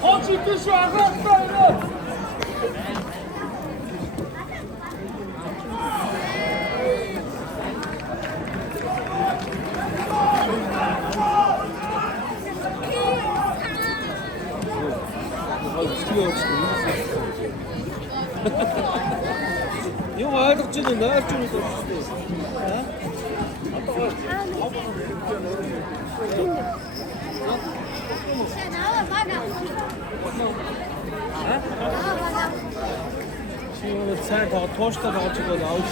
好几只小孩带了。你娃都记得哪种的？啊？Şimdi sen daha toşta da açık oldu avuç.